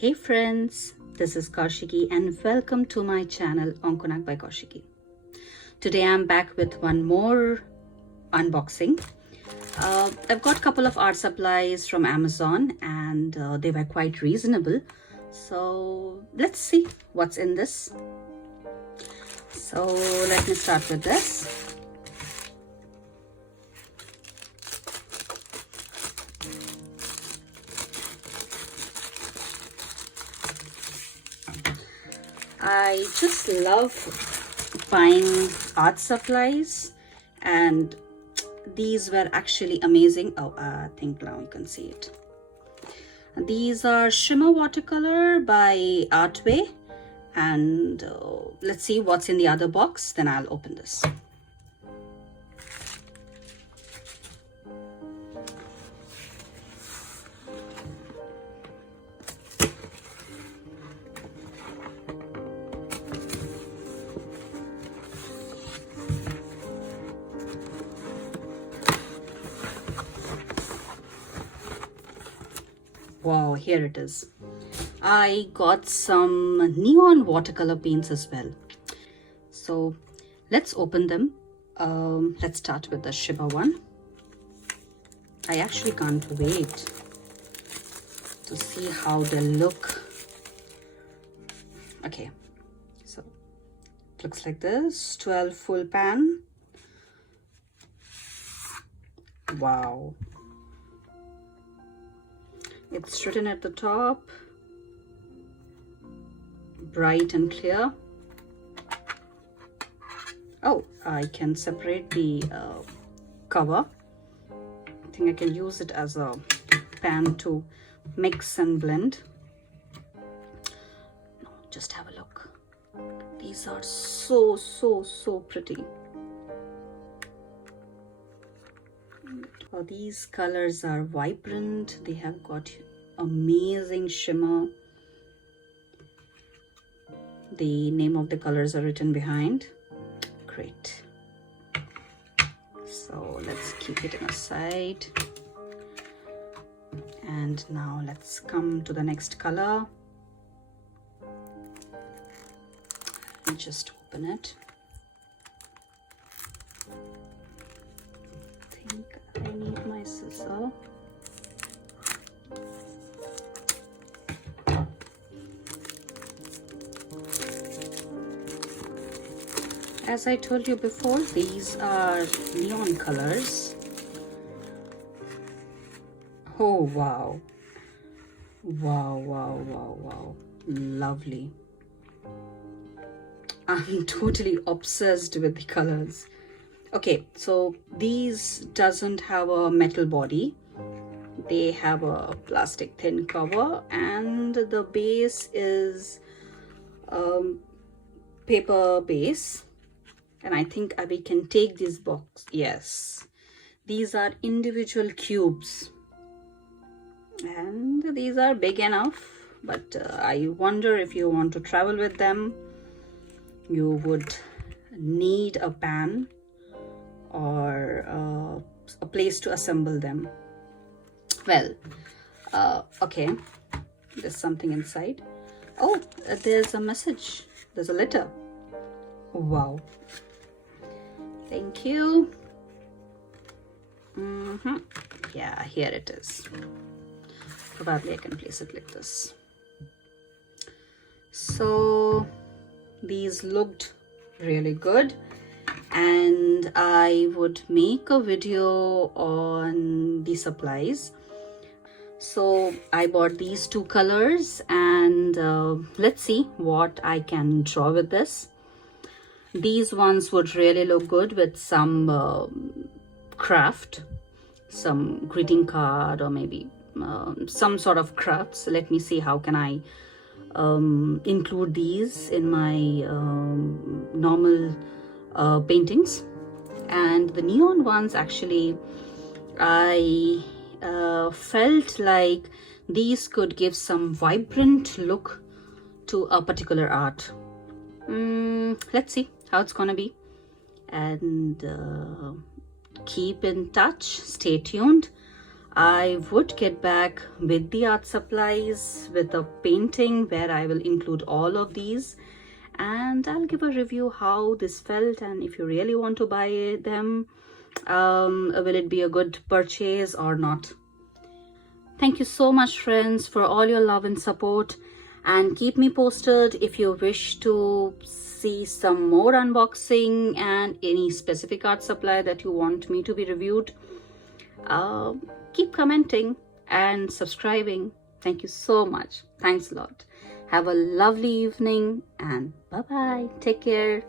Hey friends, this is Kaushiki and welcome to my channel AnkanaaK by Kaushiki. Today I'm back with one more unboxing. I've got a couple of art supplies from Amazon and they were quite reasonable. So let's see what's in this. So let me start with this. I just love buying art supplies, and these were actually amazing. Oh, I think now you can see it. These are shimmer watercolor by Artway, and let's see what's in the other box, then I'll open this. Wow, here it is. I got some neon watercolor paints as well. So let's open them. Let's start with the shimmer one. I actually can't wait to see how they look. Okay, so it looks like this. 12 full pan. Wow. It's written at the top, bright and clear. Oh, I can separate the cover. I think I can use it as a pan to mix and blend. No, just have a look. These are so pretty. These colors are vibrant. They have got amazing shimmer. The name of the colors are written behind. Great. So let's keep it in a side. And now let's come to the next color. And just open it. I need my scissor. As I told you before, these are neon colors. Oh wow. Wow. Lovely. I'm totally obsessed with the colors. Okay, so these doesn't have a metal body. They have a plastic thin cover, and the base is paper base. And I think we can take this box. Yes, these are individual cubes, and these are big enough. But I wonder if you want to travel with them, you would need a pan or a place to assemble them. Well, okay, there's something inside. Oh, there's a message. There's a letter. Wow. Thank you. Yeah, here it is. Probably I can place it like this. So these looked really good, and I would make a video on the supplies. So I bought these two colors, and let's see what I can draw with this. These ones would really look good with some craft, some greeting card, or maybe some sort of crafts. Let me see how can I include these in my normal paintings. And the neon ones, actually I felt like these could give some vibrant look to a particular art. Let's see how it's gonna be, and keep in touch, stay tuned. I would get back with the art supplies, with a painting where I will include all of these, and I'll give a review how this felt, and if you really want to buy them, will it be a good purchase or not. Thank you so much, friends, for all your love and support, and keep me posted if you wish to see some more unboxing and any specific art supply that you want me to be reviewed. Keep commenting and subscribing. Thank you so much. Thanks a lot. Have a lovely evening and bye-bye. Take care.